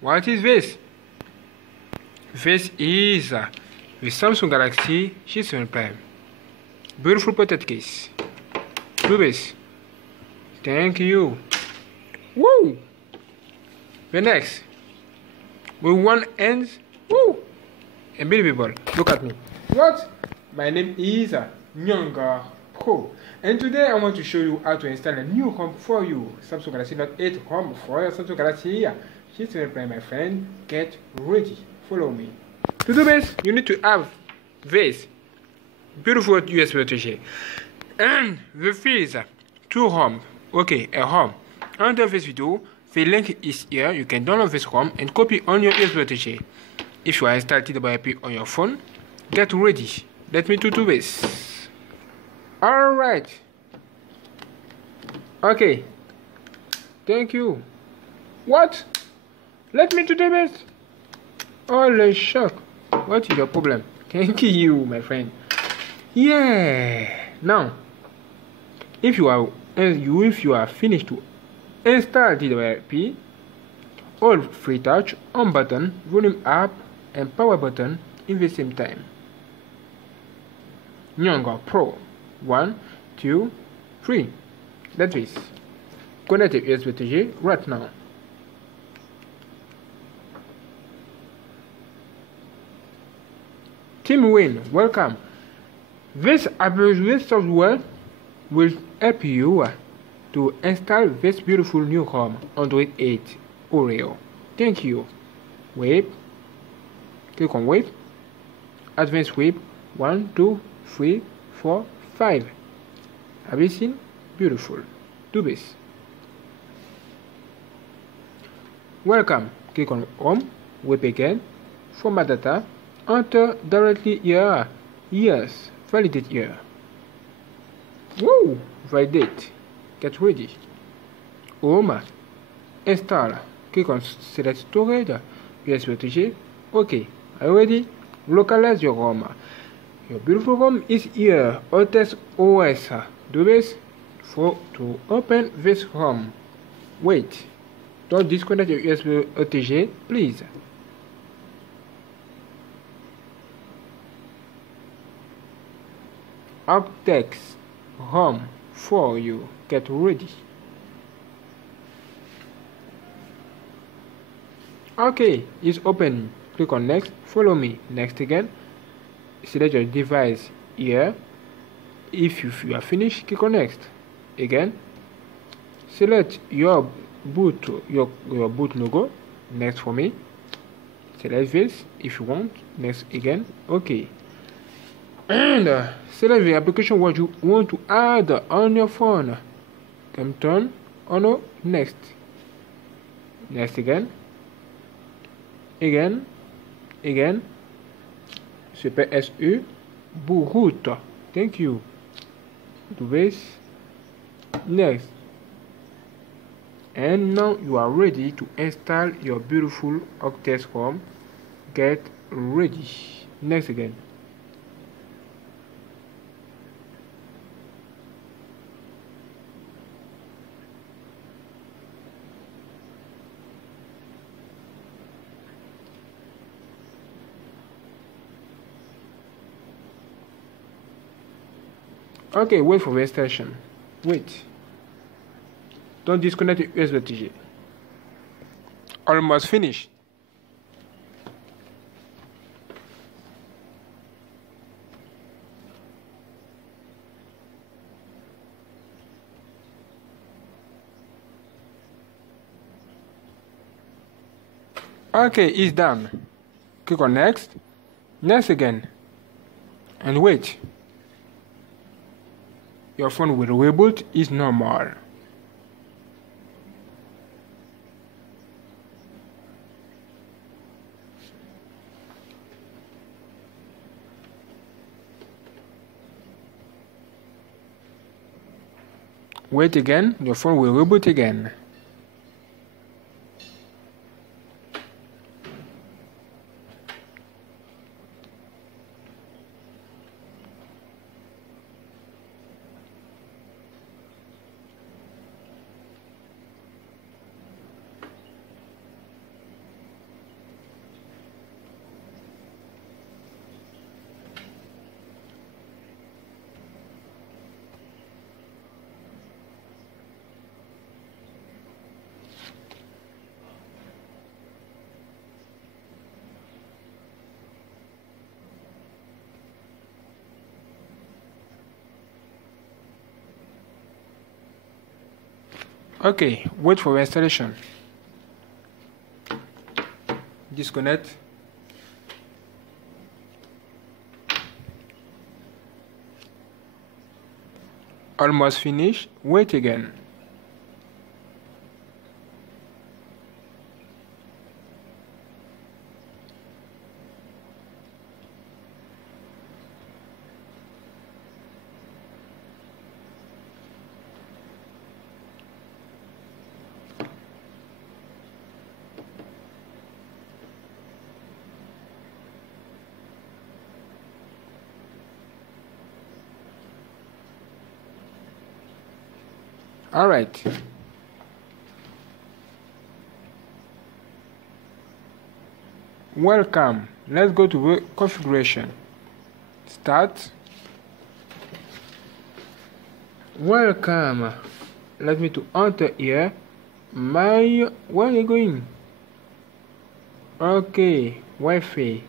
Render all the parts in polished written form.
What is this? This is the Samsung Galaxy J7 Prime. Beautiful protect case. Do this. Thank you. Woo! The next. With one end. Woo! Unbelievable. Look at me. What? My name is Nyanga Pro. And today I want to show you how to install a new home for you. Samsung Galaxy Note8 home for your Samsung Galaxy J7 Prime, my friend. Get ready. Follow me. To do this, you need to have this beautiful USB Touch and the fees to home. Okay, a home. Under this video, the link is here. You can download this home and copy on your USB Touch. If you are installed TWIP on your phone, get ready. Let me do this. Alright. Okay. Thank you. What? Let me do this. Holy shock. What is your problem? Thank you, my friend. Yeah. Now, if you are finished to install TWIP, hold free touch on button, volume up, and power button in the same time. Nyanga Pro. 1, 2, 3. That's this. Connect the USB Touch right now. Team Win, welcome. This software will help you to install this beautiful new home Android 8 Oreo. Thank you. Wait. Click on wait. Advanced wait. 1, 2, 3, 4, 5. Have you seen? Beautiful. Do this. Welcome. Click on home. Wait again. Format data. Enter directly here. Yes. Validate here. Woo! Validate. Get ready. Home. Install. Click on select storage. USB Touch. Okay. Are you ready? Localize your home. Your beautiful home is here. OctexOS. Do this to open this home. Wait. Don't disconnect your USB Touch, please. Octex home for you. Get ready. Okay, it's open. Click on next. Follow me. Next again. Select your device here. If you are finished, click on next. Again. Select your boot logo. Next for me. Select this if you want. Next again. Okay. And select the application what you want to add on your phone. Can turn on no. Next. Next again. Again. CPSU boot. Thank you. Do this. Next. And now you are ready to install your beautiful Octex home. Get ready. Next again. Okay, wait for the installation. Wait. Don't disconnect the USB Touch. Almost finished. Okay, it's done. Click on next. Next again. And wait. Your phone will reboot is normal. Wait again, your phone will reboot again. Okay, wait for installation. Disconnect. Almost finished. Wait again. All right. Welcome. Let's go to configuration. Start. Welcome. Let me to enter here. Where are you going? Okay. Wi-Fi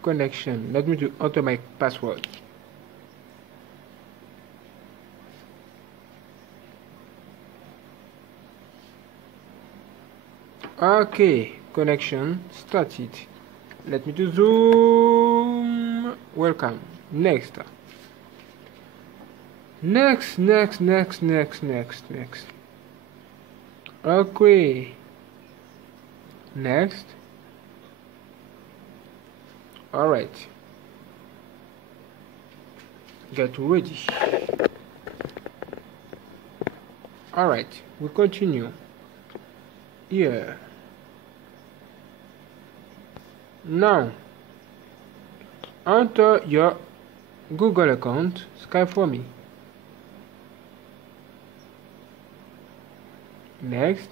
connection. Let me to enter my password. Okay, connection started. Let me to zoom. Welcome. Next. Next. Okay. Next. All right. Get ready. All right. We continue. Here. Now, enter your Google account. Skype for me. Next.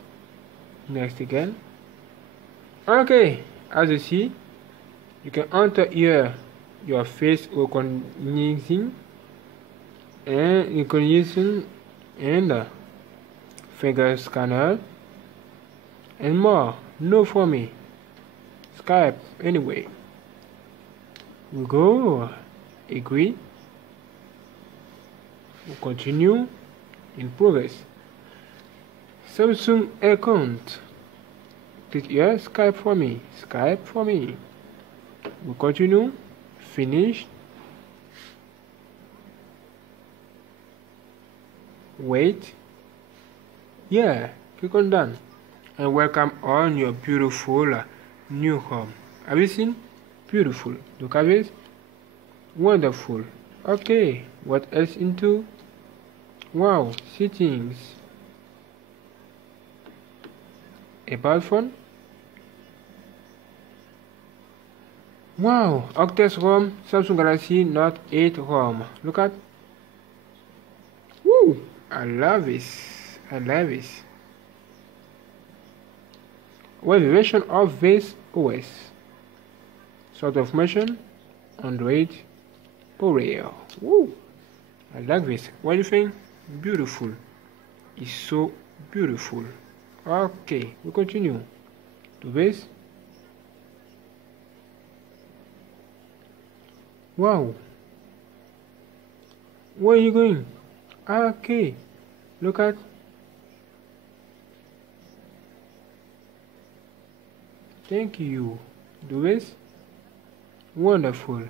Next again. Okay, as you see, you can enter here your face recognition and finger scanner and more. No for me. Skype anyway. We go. Agree. We continue. In progress. Samsung account. Click here. Skype for me. Skype for me. We continue. Finish. Wait. Yeah. Click on done. And welcome on your beautiful new home. Have you seen? Beautiful. Look at this. Wonderful. Okay. What else into? Wow. Settings. About phone. Wow. OctexOS ROM. Samsung Galaxy Note 8 ROM. Look at. Woo. I love this. I love this. What version of this OS? Sort of motion, Android, Oreo. Woo! I like this. What do you think? Beautiful. It's so beautiful. Okay, we continue to this. Wow. Where are you going? Okay, look at. Thank you. Do this. Wonderful.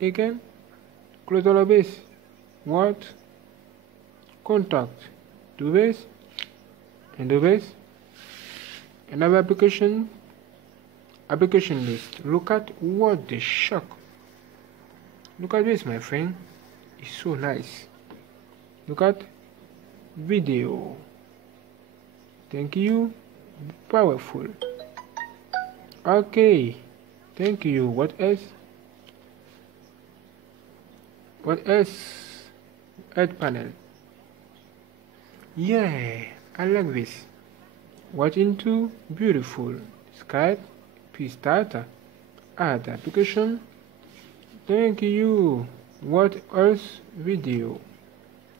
Again. Close all of this. What? Contact. Do this. And do this. Another application. Application list. Look at what the shock. Look at this, my friend. It's so nice. Look at video. Thank you. Powerful. Okay, thank you. What else? What else? Add panel. Yeah, I like this. What into? Beautiful. Skype. Please start. Add application. Thank you. What else? Video.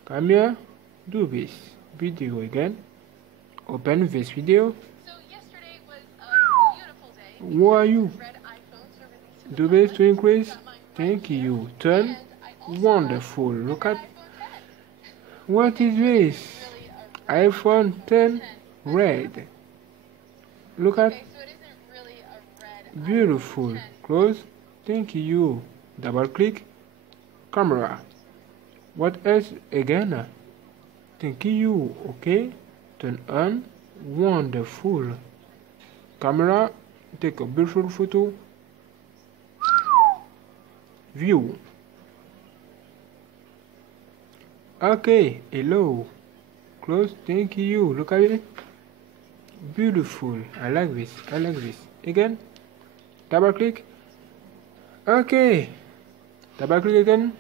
Camera. Do this. Video again. Open this video. Who are you? Do this to increase. Thank you. Turn. Wonderful. Look at. What is this? iPhone 10 red. Look at Okay, so it isn't really a red beautiful. iPhone 10. Close. Thank you. Double click. Camera. What else again? Thank you. Okay. Turn on. Wonderful. Camera. Take a beautiful photo. View. Okay. Hello. Close. Thank you. Look at it. Beautiful. I like this. I like this. Again. Double click. Okay. Double click again.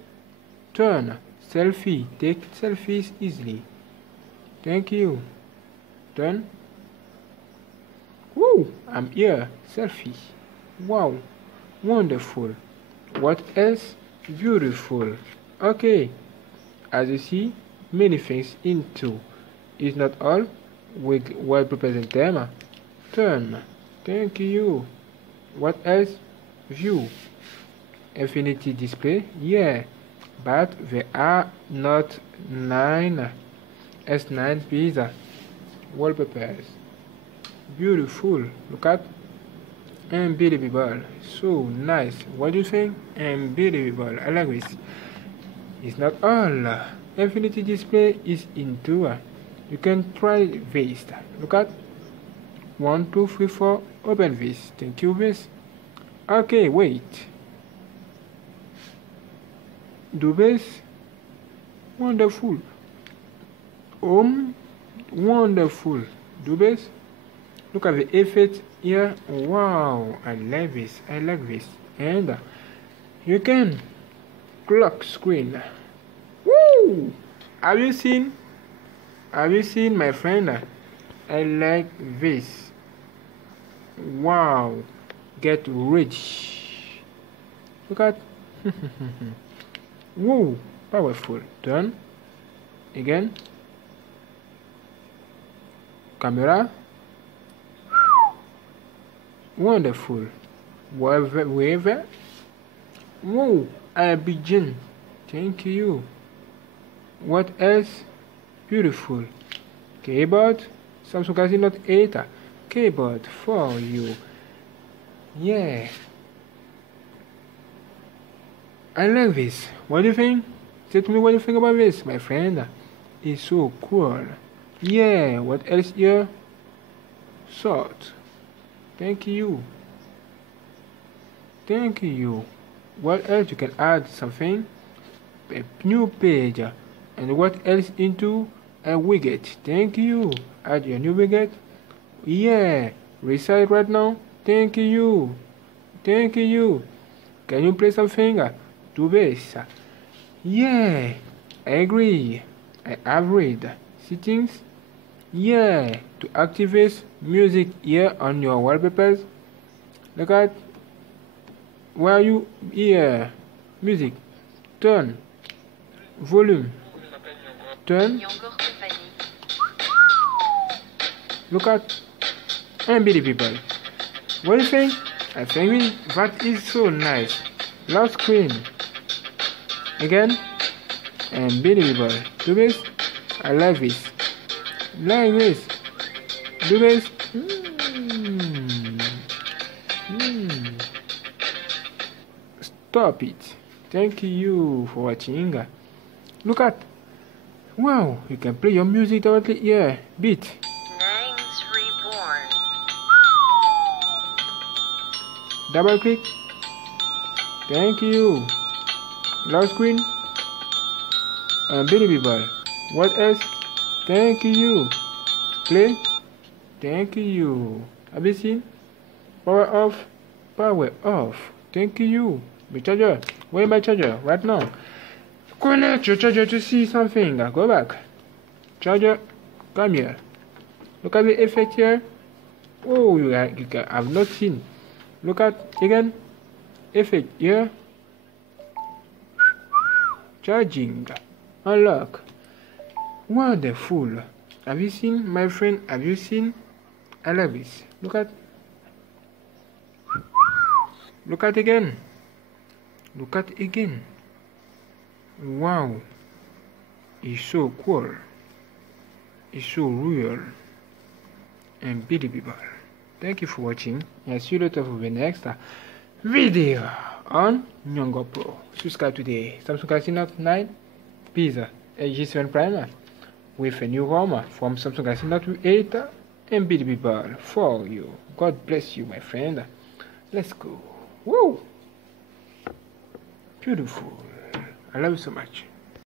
Turn. Selfie. Take selfies easily. Thank you. Turn. Woo! I'm here. Selfie. Wow. Wonderful. What else? Beautiful. Okay. As you see, many things into. It's not all. While preparing them. Turn. Thank you. What else? View. Infinity display. Yeah. But they are not 9 S9 pizza wallpapers. Beautiful. Look at. Unbelievable. So nice. What do you think? Unbelievable. I like this. It's not all. Infinity display is into. You can try this. Look at. 1, 2, 3, 4. Open this. Thank you, this. Okay, wait. Do this. Wonderful. Wonderful. Do this. Look at the effect here. Wow, I like this. I like this. And you can clock screen. Woo! Have you seen? Have you seen, my friend? I like this. Wow. Get rich. Look at. Woo! Powerful. Turn. Again. Camera. Wonderful. Wherever. Whoa! I begin. Thank you. What else? Beautiful. Keyboard. Samsung Galaxy Note 8. Keyboard for you. Yeah. I like this. What do you think? Tell me what you think about this, my friend. It's so cool. Yeah. What else here? Salt. Thank you. Thank you. What else you can add something? A new page. And what else into a widget? Thank you. Add your new widget. Yeah. Resize right now. Thank you. Thank you. Can you play something? Do this. Yeah. I agree. I have read. Settings. Yeah. To activate music here on your wallpapers. Look at where you hear music. Turn. Volume. Turn. Look at. Unbelievable. What do you think? I think that is so nice. Loud screen. Again. Unbelievable. Do this. I love this. Like this. Do this. Stop it. Thank you for watching. Look at. Wow, you can play your music directly here. Beat. Names reborn. Double click. Thank you. Loud screen. Unbelievable. What else? Thank you. Play. Thank you. Have you seen? Power off. Power off. Thank you. My charger. Where is my charger? Right now. Connect your charger to see something. Go back. Charger. Come here. Look at the effect here. Oh, you have not seen. Look at again. Effect here. Charging. Unlock. Wonderful. Have you seen, my friend? Have you seen? I love this. Look at. Look at again. Look at again. Wow. It's so cool. is so real and beautiful. Thank you for watching, and see you later for the next video on Nyongo Pro. Subscribe today. Samsung Galaxy Note 9 Pizza and G7 Prime with a new ROM from Samsung Galaxy Note 8 and beautiful for you. God bless you, my friend. Let's go. Woo! Beautiful. I love you so much.